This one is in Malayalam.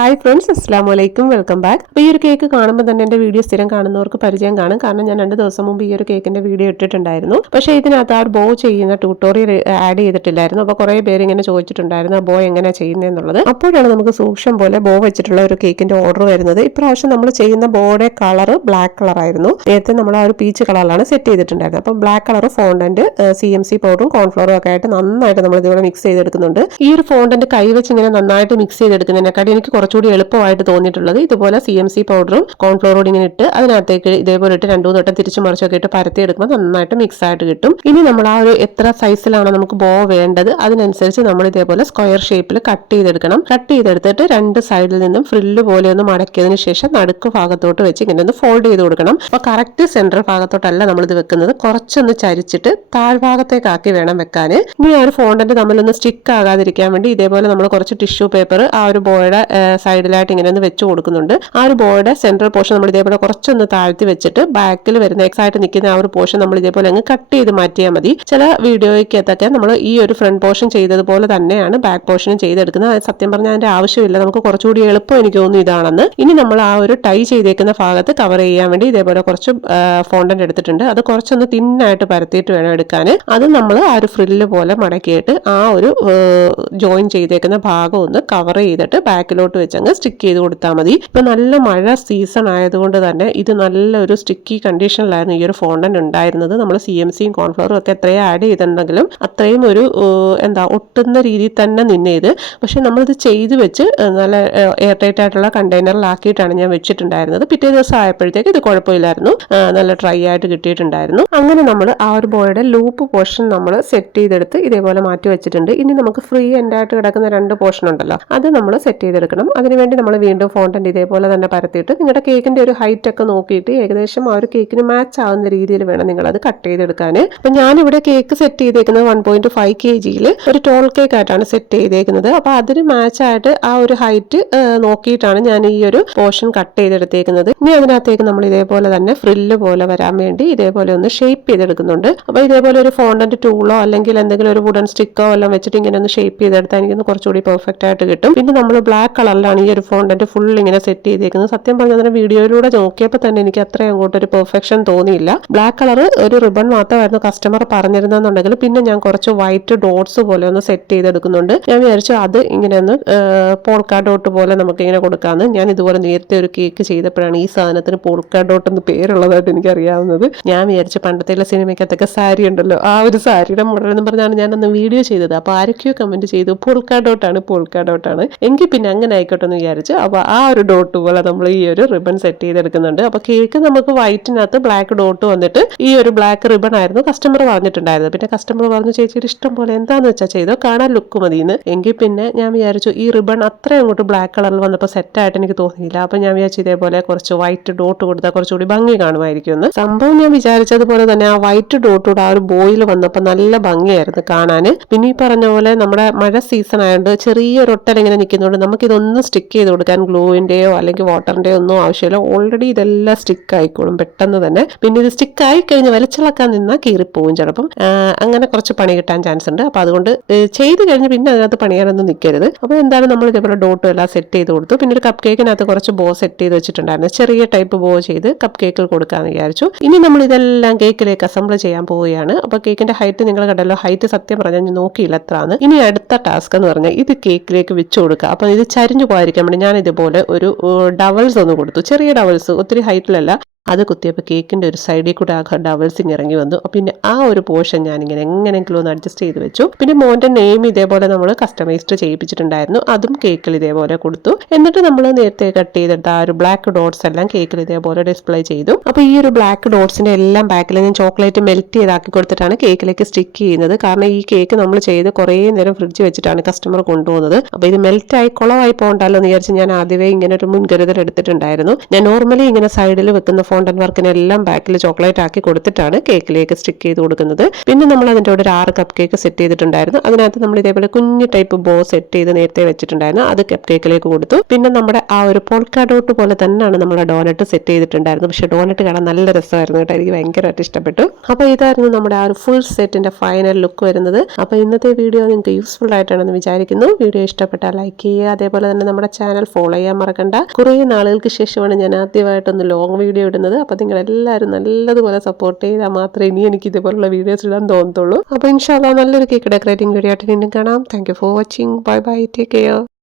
ഹായ് ഫ്രണ്ട്സ്, അസ്സലാമു അലൈക്കും, വെൽക്കം ബാക്ക്. അപ്പോൾ ഈ ഒരു കേക്ക് കാണുമ്പോൾ തന്നെ എൻ്റെ വീഡിയോ സ്ഥിരം കാണുന്നവർക്ക് പരിചയം കാണും. കാരണം ഞാൻ 2 ദിവസം മുമ്പ് ഈ ഒരു കേക്കിൻ്റെ വീഡിയോ ഇട്ടിട്ടുണ്ടായിരുന്നു. പക്ഷേ ഇതിനകത്ത് ആ ഒരു ബോ ചെയ്യുന്ന ട്യൂട്ടോറിയൽ ആഡ് ചെയ്തിട്ടില്ലായിരുന്നു. അപ്പോൾ കുറേ പേര് ഇങ്ങനെ ചോദിച്ചിട്ടുണ്ടായിരുന്നു ബോ എങ്ങനെയാണ് ചെയ്യുന്നതെന്നുള്ളത്. അപ്പോഴാണ് നമുക്ക് സൂക്ഷം പോലെ ബോ വെച്ചിട്ടുള്ള ഒരു കേക്കിൻ്റെ ഓർഡർ വരുന്നത്. ഇപ്രാവശ്യം നമ്മൾ ചെയ്യുന്ന ബോയുടെ കളർ ബ്ലാക്ക് കളറായിരുന്നു. നേരത്തെ നമ്മൾ ആ ഒരു പീച്ച് കളറിലാണ് സെറ്റ് ചെയ്തിട്ടുണ്ടായിരുന്നത്. അപ്പോൾ ബ്ലാക്ക് കളർ ഫോണ്ടന്റ് CMC പൗഡറും കോൺഫ്ലവറും ഒക്കെ ആയിട്ട് നന്നായിട്ട് നമ്മൾ ഇതുപോലെ മിക്സ് ചെയ്തെടുക്കുന്നുണ്ട്. ഈ ഒരു ഫോണ്ടന്റ് കൈവച്ച് ഇങ്ങനെ നന്നായിട്ട് മിക്സ് ചെയ്തെടുക്കുന്നതിനെക്കാട്ടി എനിക്ക് കുറച്ചുകൂടി എളുപ്പമായിട്ട് തോന്നിയിട്ടുള്ളത് ഇതുപോലെ CMC പൗഡറും കോൺഫ്ലോറും ഇങ്ങനെ ഇട്ട് അതിനകത്തേക്ക് ഇതേപോലെ ഇട്ട് 2-3 വട്ടം തിരിച്ചു മറിച്ചൊക്കെ ഇട്ട് പരത്തി എടുക്കുമ്പോൾ നന്നായിട്ട് മിക്സ് ആയിട്ട് കിട്ടും. ഇനി നമ്മൾ ആ ഒരു എത്ര സൈസിലാണോ നമുക്ക് ബോ വേണ്ടത് അതിനനുസരിച്ച് നമ്മൾ ഇതേപോലെ സ്ക്വയർ ഷേപ്പിൽ കട്ട് ചെയ്തെടുക്കണം. കട്ട് ചെയ്തെടുത്തിട്ട് 2 സൈഡിൽ നിന്നും ഫ്രില്ല് പോലെ ഒന്ന് മടക്കിയതിന് ശേഷം നടുക്ക് ഭാഗത്തോട്ട് വെച്ച് ഇങ്ങനെ ഒന്ന് ഫോൾഡ് ചെയ്ത് കൊടുക്കണം. അപ്പോൾ കറക്റ്റ് സെൻട്രൽ ഭാഗത്തോട്ടല്ല നമ്മളിത് വെക്കുന്നത്, കുറച്ചൊന്ന് ചരിച്ചിട്ട് താഴ്ഭാഗത്തേക്കാക്കി വേണം വെക്കാൻ. ഇനി ആ ഒരു ഫോണ്ടന്റ് തമ്മിലൊന്ന് സ്റ്റിക്ക് ആകാതിരിക്കാൻ വേണ്ടി ഇതേപോലെ നമ്മൾ കുറച്ച് ടിഷ്യൂ പേപ്പർ ആ ഒരു ബോയുടെ സൈഡിലായിട്ട് ഇങ്ങനെ ഒന്ന് വെച്ച് കൊടുക്കുന്നുണ്ട്. ആ ഒരു ബോയുടെ സെൻട്രൽ പോർഷൻ നമ്മൾ ഇതേപോലെ കുറച്ചൊന്ന് താഴ്ത്തി വെച്ചിട്ട് ബാക്കിൽ വരുന്ന എക്സായിട്ട് നിൽക്കുന്ന ആ ഒരു പോർഷൻ നമ്മൾ ഇതേപോലെ അങ്ങ് കട്ട് ചെയ്ത് മാറ്റിയാൽ മതി. ചില വീഡിയോയ്ക്കകത്തൊക്കെ നമ്മൾ ഈ ഒരു ഫ്രണ്ട് പോർഷൻ ചെയ്തതുപോലെ തന്നെയാണ് ബാക്ക് പോർഷനും ചെയ്തെടുക്കുന്നത്. അത് സത്യം പറഞ്ഞാൽ അതിന്റെ ആവശ്യമില്ല, നമുക്ക് കുറച്ചുകൂടി എളുപ്പം എനിക്ക് തോന്നുന്നു ഇതാണെന്ന്. ഇനി നമ്മൾ ആ ഒരു ടൈ ചെയ്തേക്കുന്ന ഭാഗത്ത് കവർ ചെയ്യാൻ വേണ്ടി ഇതേപോലെ കുറച്ച് ഫോണ്ടന്റ് എടുത്തിട്ടുണ്ട്. അത് കുറച്ചൊന്ന് തിന്നായിട്ട് പരത്തിയിട്ട് വേണം എടുക്കാൻ. അത് നമ്മൾ ആ ഒരു ഫ്രില്ല് പോലെ മടക്കിയിട്ട് ആ ഒരു ജോയിൻ ചെയ്തേക്കുന്ന ഭാഗം ഒന്ന് കവർ ചെയ്തിട്ട് ബാക്കിലോട്ട് വെച്ച് അങ്ങ് സ്റ്റിക്ക് ചെയ്ത് കൊടുത്താൽ മതി. ഇപ്പൊ നല്ല മഴ സീസൺ ആയതുകൊണ്ട് തന്നെ ഇത് നല്ലൊരു സ്റ്റിക്കി കണ്ടീഷനിലായിരുന്നു ഈ ഒരു ഫോണ്ടന്റ് ഉണ്ടായിരുന്നത്. നമ്മൾ CMCയും കോൺഫ്ലവറും ഒക്കെ എത്രയും ആഡ് ചെയ്തിട്ടുണ്ടെങ്കിലും അത്രയും ഒരു ഒട്ടുന്ന രീതിയിൽ തന്നെ നിന്നത്. പക്ഷെ നമ്മളിത് ചെയ്ത് വെച്ച് നല്ല എയർ ടൈറ്റ് ആയിട്ടുള്ള കണ്ടെയ്നറിലാക്കിയിട്ടാണ് ഞാൻ വെച്ചിട്ടുണ്ടായിരുന്നത്. പിറ്റേ ദിവസം ആയപ്പോഴത്തേക്ക് ഇത് കുഴപ്പമില്ലായിരുന്നു, നല്ല ഡ്രൈ ആയിട്ട് കിട്ടിയിട്ടുണ്ടായിരുന്നു. അങ്ങനെ നമ്മൾ ആ ഒരു ബോയുടെ ലൂപ്പ് പോർഷൻ നമ്മൾ സെറ്റ് ചെയ്തെടുത്ത് ഇതേപോലെ മാറ്റി വെച്ചിട്ടുണ്ട്. ഇനി നമുക്ക് ഫ്രീ എൻഡ് ആയിട്ട് കിടക്കുന്ന 2 പോർഷൻ ഉണ്ടല്ലോ, അത് നമ്മൾ സെറ്റ് ചെയ്തെടുക്കണം. അതിനുവേണ്ടി നമ്മൾ വീണ്ടും ഫോണ്ടന്റ് ഇതേപോലെ തന്നെ പരത്തിയിട്ട് നിങ്ങളുടെ കേക്കിന്റെ ഒരു ഹൈറ്റ് ഒക്കെ നോക്കിയിട്ട് ഏകദേശം ആ ഒരു കേക്കിന് മാച്ച് ആവുന്ന രീതിയിൽ വേണം നിങ്ങൾ അത് കട്ട് ചെയ്തെടുക്കാൻ. അപ്പൊ ഞാനിവിടെ കേക്ക് സെറ്റ് ചെയ്തേക്കുന്നത് 1.5 kg ഒരു ടോൾ കേക്ക് ആയിട്ടാണ് സെറ്റ് ചെയ്തേക്കുന്നത്. അപ്പൊ അതിന് മാച്ച് ആയിട്ട് ആ ഒരു ഹൈറ്റ് നോക്കിയിട്ടാണ് ഞാൻ ഈ ഒരു പോർഷൻ കട്ട് ചെയ്തെടുത്തേക്കുന്നത്. ഇനി അതിനകത്തേക്ക് നമ്മൾ ഇതേപോലെ തന്നെ ഫ്രില്ല് പോലെ വരാൻ വേണ്ടി ഇതേപോലെ ഒന്ന് ഷേപ്പ് ചെയ്തെടുക്കുന്നുണ്ട്. അപ്പൊ ഇതേപോലെ ഒരു ഫോണ്ടന്റ് ടൂളോ അല്ലെങ്കിൽ എന്തെങ്കിലും ഒരു വുഡൻ സ്റ്റിക്കോ എല്ലാം വെച്ചിട്ട് ഇങ്ങനെ ഒന്ന് ഷേപ്പ് ചെയ്തെടുത്താൽ എനിക്കൊന്ന് കുറച്ചുകൂടി പെർഫെക്റ്റ് ആയിട്ട് കിട്ടും. പിന്നെ നമ്മൾ ബ്ലാക്ക് കളറിലാണ് ഈ ഒരു ഫോണ്ടന്റ് ഫുൾ ഇങ്ങനെ സെറ്റ് ചെയ്തേക്കുന്നത്. സത്യം പറഞ്ഞാൽ വീഡിയോയിലൂടെ നോക്കിയപ്പോൾ തന്നെ എനിക്ക് അത്രയും അങ്ങോട്ടൊരു പെർഫെക്ഷൻ തോന്നിയില്ല. ബ്ലാക്ക് കളർ ഒരു റിബൺ മാത്രമായിരുന്നു കസ്റ്റമർ പറഞ്ഞിരുന്നെന്നുണ്ടെങ്കിൽ പിന്നെ ഞാൻ കുറച്ച് വൈറ്റ് ഡോട്ട്സ് പോലെ ഒന്ന് സെറ്റ് ചെയ്തെടുക്കുന്നുണ്ട്. ഞാൻ വിചാരിച്ചു അത് ഇങ്ങനെ ഒന്ന് പോൾക്കാ ഡോട്ട് പോലെ നമുക്ക് ഇങ്ങനെ കൊടുക്കാമെന്ന്. ഞാൻ ഇതുപോലെ നേരത്തെ ഒരു കേക്ക് ചെയ്തപ്പോഴാണ് ഈ സാധനത്തിന് പോൾക്കാ ഡോട്ട് എന്ന് പേരുള്ളതായിട്ട് എനിക്ക് അറിയാവുന്നത്. ഞാൻ വിചാരിച്ചു പണ്ടത്തെ സിനിമയ്ക്കകത്തൊക്കെ സാരി ഉണ്ടല്ലോ, ആ ഒരു സാരിയുടെ മോഡൽ എന്ന് പറഞ്ഞാണ് ഞാനന്ന് വീഡിയോ ചെയ്തത്. അപ്പോൾ ആരൊക്കെയോ കമന്റ് ചെയ്തു പോൾക്കാ ഡോട്ടാണ് എങ്കിൽ പിന്നെ അങ്ങനെ ആയിക്കോട്ടെ എന്ന് വിചാരിച്ചു. അപ്പോൾ ആ ഒരു ഡോട്ട് പോലെ നമ്മൾ ഈ ഒരു റിബൺ സെറ്റ് ചെയ്തെടുക്കുന്നുണ്ട്. അപ്പോൾ കേക്ക് നമുക്ക് വൈറ്റിനകത്ത് ബ്ലാക്ക് ഡോട്ട് വന്നിട്ട് ഈ ഒരു ബ്ലാക്ക് റിബൺ ആയിരുന്നു കസ്റ്റമർ പറഞ്ഞിട്ടുണ്ടായിരുന്നത്. പിന്നെ കസ്റ്റമർ പറഞ്ഞു ചേച്ചിയുടെ ഇഷ്ടം പോലെ എന്താന്ന് വെച്ചാൽ ചെയ്തോ, കാണാൻ ലുക്ക് മതിയെന്ന്. എങ്കിൽ പിന്നെ ഞാൻ വിചാരിച്ചു ഈ റിബൺ അത്രയും അങ്ങോട്ട് ബ്ലാക്ക് കളറിൽ വന്നപ്പോൾ സെറ്റായിട്ട് എനിക്ക് തോന്നിയില്ല. അപ്പോൾ ഞാൻ വിചാരിച്ചു ഇതേപോലെ കുറച്ച് വൈറ്റ് ഡോട്ട് കൊടുത്താൽ കുറച്ചുകൂടി ഭംഗി കാണുമായിരിക്കും എന്ന്. സംഭവം ഞാൻ വിചാരിച്ചതുപോലെ തന്നെ ആ വൈറ്റ് ഡോട്ടൂടെ ആ ഒരു ബോയിൽ വന്നപ്പോൾ നല്ല ഭംഗിയായിരുന്നു കാണാൻ. പിന്നെ ഈ പറഞ്ഞ പോലെ നമ്മുടെ മഴ സീസൺ ആയതുകൊണ്ട് ചെറിയൊരു ഒട്ടൽ ഇങ്ങനെ നിൽക്കുന്നതുകൊണ്ട് നമുക്കിതൊന്നും സ്റ്റിക്ക് ചെയ്ത് കൊടുക്കാൻ ഗ്ലൂവിന്റെയോ അല്ലെങ്കിൽ വാട്ടറിന്റെയോ ഒന്നും ആവശ്യമില്ല. ഓൾറെഡി ഇതെല്ലാം സ്റ്റിക്ക് ആയിക്കോളും പെട്ടെന്ന് തന്നെ. പിന്നെ ഇത് സ്റ്റിക്ക് ആയി കഴിഞ്ഞ് വലിച്ചിളക്കാൻ നിന്നാൽ കീറിപ്പോവും ചിലപ്പം. അങ്ങനെ കുറച്ച് പണി കിട്ടാൻ ചാൻസ് ഉണ്ട്. അപ്പൊ അതുകൊണ്ട് ചെയ്ത് കഴിഞ്ഞ് പിന്നെ അതിനകത്ത് പണിയാനൊന്നും നിൽക്കരുത്. അപ്പോൾ എന്തായാലും നമ്മൾ ഇതേപോലെ ഡോട്ടും എല്ലാം സെറ്റ് ചെയ്ത് കൊടുത്തു. പിന്നെ ഒരു കപ്പ് കേക്കിനകത്ത് കുറച്ച് ബോ സെറ്റ് ചെയ്ത് വെച്ചിട്ടുണ്ടായിരുന്നു. ചെറിയ ടൈപ്പ് ബോ ചെയ്ത് കപ്പ് കേക്കിൽ കൊടുക്കാന്ന് വിചാരിച്ചു. ഇനി നമ്മൾ ഇതെല്ലാം കേക്കിലേക്ക് അസംബിൾ ചെയ്യാൻ പോവുകയാണ്. അപ്പൊ കേക്കിന്റെ ഹൈറ്റ് നിങ്ങൾ കണ്ടല്ലോ, ഹൈറ്റ് സത്യം പറഞ്ഞാൽ ഞാൻ നോക്കിയില്ല എത്രയാണ്. ഇനി അടുത്ത ടാസ്ക് എന്ന് പറഞ്ഞാൽ ഇത് കേക്കിലേക്ക് വെച്ച് കൊടുക്കുക. അപ്പൊ ഇത് ചരിഞ്ഞു പോകാതിരിക്കാൻ വേണ്ടി ഞാൻ ഇതുപോലെ ഒരു ഡവൽസ് ഒന്ന് കൊടുത്തു, ചെറിയ ഡവൽസ്, ഒത്തിരി ഹൈറ്റിലല്ല. അത് കുത്തിയപ്പോൾ കേക്കിൻ്റെ ഒരു സൈഡിൽ കൂടെ ആ ഡബിൾസിങ് ഇറങ്ങി വന്നു. പിന്നെ ആ ഒരു പോർഷൻ ഞാനിങ്ങനെ എങ്ങനെയെങ്കിലും ഒന്ന് അഡ്ജസ്റ്റ് ചെയ്ത് വെച്ചു. പിന്നെ മോൻ്റെ നെയിം ഇതേപോലെ നമ്മൾ കസ്റ്റമൈസ്ഡ് ചെയ്യിപ്പിച്ചിട്ടുണ്ടായിരുന്നു, അതും കേക്കിൽ ഇതേപോലെ കൊടുത്തു. എന്നിട്ട് നമ്മൾ നേരത്തെ കട്ട് ചെയ്തിട്ട് ആ ഒരു ബ്ലാക്ക് ഡോട്ട്സ് എല്ലാം കേക്കിൽ ഇതേപോലെ ഡിസ്പ്ലേ ചെയ്തു. അപ്പോൾ ഈ ഒരു ബ്ലാക്ക് ഡോട്ട്സിന്റെ എല്ലാം ബാക്കിൽ ഞാൻ ചോക്ലേറ്റ് മെൽറ്റ് ചെയ്താക്കി കൊടുത്തിട്ടാണ് കേക്കിലേക്ക് സ്റ്റിക്ക് ചെയ്യുന്നത്. കാരണം ഈ കേക്ക് നമ്മൾ ചെയ്ത് കുറേ നേരം ഫ്രിഡ്ജ് വെച്ചിട്ടാണ് കസ്റ്റമർ കൊണ്ടുപോകുന്നത്. അപ്പോൾ ഇത് മെൽറ്റായി കുളമായി പോകണ്ടല്ലോ എന്ന് വിചാരിച്ച് ഞാൻ ആദ്യമേ ഇങ്ങനെ ഒരു മുൻകരുതൽ എടുത്തിട്ടുണ്ടായിരുന്നു. ഞാൻ നോർമലി ഇങ്ങനെ സൈഡിൽ വെക്കുന്ന ഫോണ്ടൻ വർക്കിനെല്ലാം ബാക്കിൽ ചോക്ലേറ്റ് ആക്കി കൊടുത്തിട്ടാണ് കേക്കിലേക്ക് സ്റ്റിക്ക് ചെയ്ത് കൊടുക്കുന്നത്. പിന്നെ നമ്മൾ അതിൻ്റെ കൂടെ ഒരു 6 കപ്പ് കേക്ക് സെറ്റ് ചെയ്തിട്ടുണ്ടായിരുന്നു. അതിനകത്ത് നമ്മൾ ഇതേപോലെ കുഞ്ഞു ടൈപ്പ് ബോ സെറ്റ് ചെയ്ത് നേരത്തെ വെച്ചിട്ടുണ്ടായിരുന്നു. അത് കപ്പ് കേക്കിലേക്ക് കൊടുത്തു. പിന്നെ നമ്മുടെ ആ ഒരു പോൾക്ക ഡോട്ട് പോലെ തന്നെയാണ് നമ്മുടെ ഡോനറ്റ് സെറ്റ് ചെയ്തിട്ടുണ്ടായിരുന്നു. പക്ഷെ ഡോനറ്റ് കാണാൻ നല്ല രസമായിരുന്നു കേട്ടോ, എനിക്ക് ഭയങ്കരമായിട്ട് ഇഷ്ടപ്പെട്ടു. അപ്പോൾ ഇതായിരുന്നു നമ്മുടെ ആ ഒരു ഫുൾ സെറ്റിന്റെ ഫൈനൽ ലുക്ക് വരുന്നത്. അപ്പോൾ ഇന്നത്തെ വീഡിയോ നിങ്ങൾക്ക് യൂസ്ഫുൾ ആയിട്ടാണെന്ന് വിചാരിക്കുന്നു. വീഡിയോ ഇഷ്ടപ്പെട്ടാൽ ലൈക്ക് ചെയ്യുക, അതേപോലെ തന്നെ നമ്മുടെ ചാനൽ ഫോളോ ചെയ്യാൻ മറക്കണ്ട. കുറേ നാളുകൾക്ക് ശേഷമാണ് ഞാൻ ആദ്യമായിട്ടൊന്ന് ലോങ് വീഡിയോ ഇടുന്നത്. അപ്പോൾ നിങ്ങൾ എല്ലാവരും നല്ലതുപോലെ സപ്പോർട്ട് ചെയ്താൽ മാത്രമേ ഇനി എനിക്ക് ഇതുപോലുള്ള വീഡിയോസ് ഇടാൻ തോന്നത്തുള്ളൂ. അപ്പോൾ ഇൻഷാല്ലാ നല്ലൊരു കേക്ക് ഡെക്കറേറ്റിംഗ് വീഡിയോ ആയിട്ട് വീണ്ടും കാണാം. Thank you for watching. Bye bye, take care.